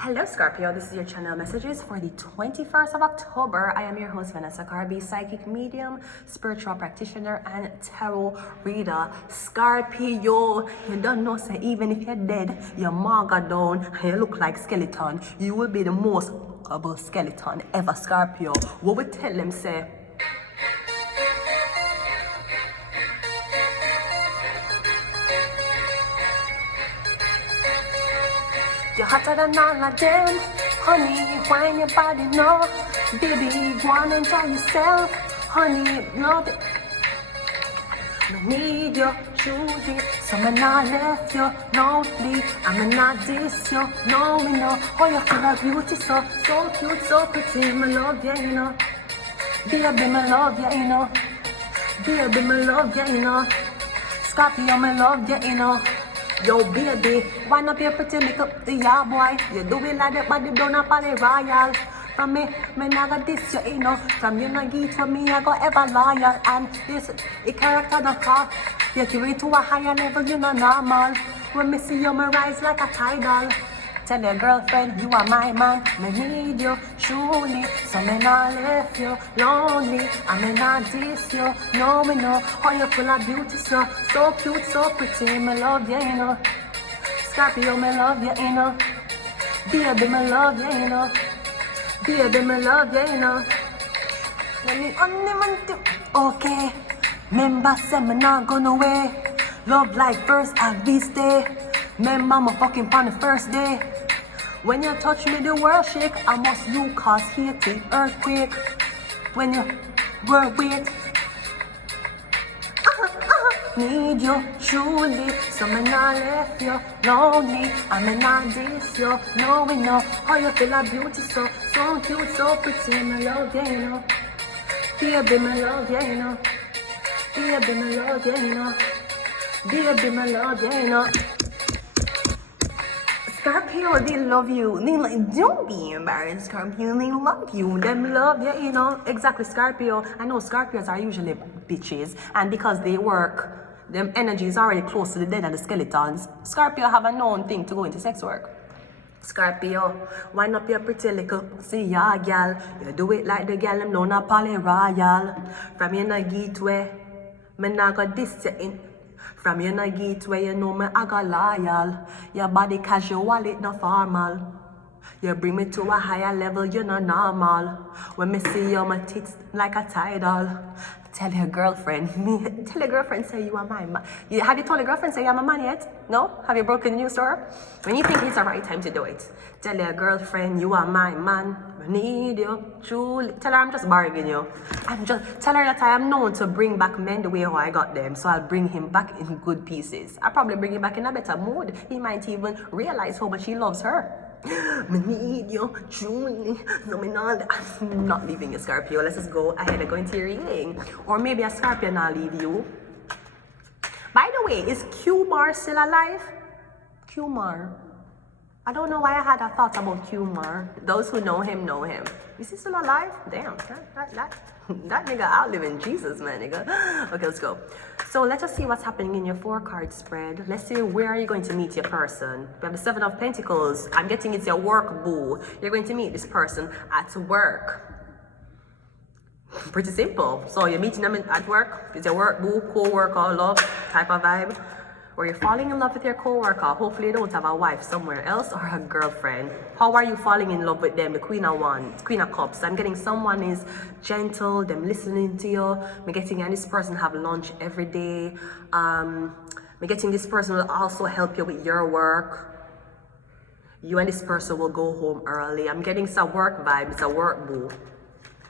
Hello Scorpio, this is your channel messages for the 21st of October. I am your host Vanessa Carby, psychic medium, spiritual practitioner and tarot reader. Scorpio, you don't know say even if you're dead, your maga down and you look like skeleton, you will be the most ugly skeleton ever. Scorpio, what we tell them say? You're hotter than all of them, honey, wine your body, no. Baby, go on and enjoy yourself, honey, love it. I need you, truly, so I'm not left you lonely. I'm not this you, no, me know. Oh, you feel like beauty, so cute, so pretty, my love, yeah, you know. Baby, my love, yeah, you know. Baby, my love, yeah, you know. Scorpio, my love, yeah, you know. Yo, baby, wind up your pretty makeup, the yard boy. You do it like that body done up on the royal. From me not got this, you know. From you not give for me, I go ever loyal. And this, the character don't fall. You carry to a higher level, you know normal. When me see you, me rise like a tidal. Tell your girlfriend, you are my man. Me need you, truly. So me not left you lonely. I me not diss you, no me know. Oh, you full of beauty, so cute, so pretty. Me love you, you know. Scorpio, me love you, you know. Baby, me love you, you know. Baby, me love you, you know. Okay. Remember, say me not gonna away. Love like first at this day. Remember, I'm fucking on the first day. When you touch me, the world shake. I must you cause Haiti earthquake. When you work with need you truly, so me not left you lonely. I me not diss you, no we know. How you feel like beauty, so cute, so pretty. Me love you, you know. Baby, me love you, you know. Baby, me love you, you know. Baby, me love you, you know. Scorpio, they love you. They like, don't be embarrassed, Scorpio. They love you. Them love you, you know. Exactly, Scorpio. I know Scorpios are usually bitches, and because they work, them energy is already close to the dead and the skeletons. Scorpio have a known thing to go into sex work. Scorpio, wind up your pretty little, see ya, gal. You do it like the gal, them known a poly royal. From you no gateway, me not got this in. From you no gateway, you know me I got loyal. Your body casual, wallet no formal. You bring me to a higher level, you know normal. When me see you, my tits like a tidal. Tell your girlfriend, tell your girlfriend say you are my man. Have you told your girlfriend say I'm a man yet? No? Have you broken the news to her? When you think it's the right time to do it, tell your girlfriend you are my man. I need you, truly. Tell her I'm just bargaining you. Tell her that I am known to bring back men the way how I got them. So I'll bring him back in good pieces. I'll probably bring him back in a better mood. He might even realize how much he loves her. Me need you, truly. No, I'm not leaving you, Scorpio. Let's just go ahead and go into your reading. Or maybe a Scorpio not leave you. By the way, is Q-Mar still alive? Q-Mar. I don't know why I had a thought about Q-Mar. Those who know him know him. Is he still alive? Damn, that nigga outliving Jesus, man, nigga. Okay, let's go. So let us see what's happening in your 4-card spread. Let's see where are you going to meet your person. We have the 7 of Pentacles. I'm getting it's your work boo. You're going to meet this person at work. Pretty simple. So you're meeting them at work. It's your work boo, co-worker, love type of vibe. Or you're falling in love with your co-worker. Hopefully you don't have a wife somewhere else or a girlfriend. How are you falling in love with them? The Queen of Wands, Queen of Cups. I'm getting someone is gentle, them listening to you. I'm getting and this person have lunch every day. I'm getting this person will also help you with your work. You and this person will go home early. I'm getting some work vibe. It's a work boo.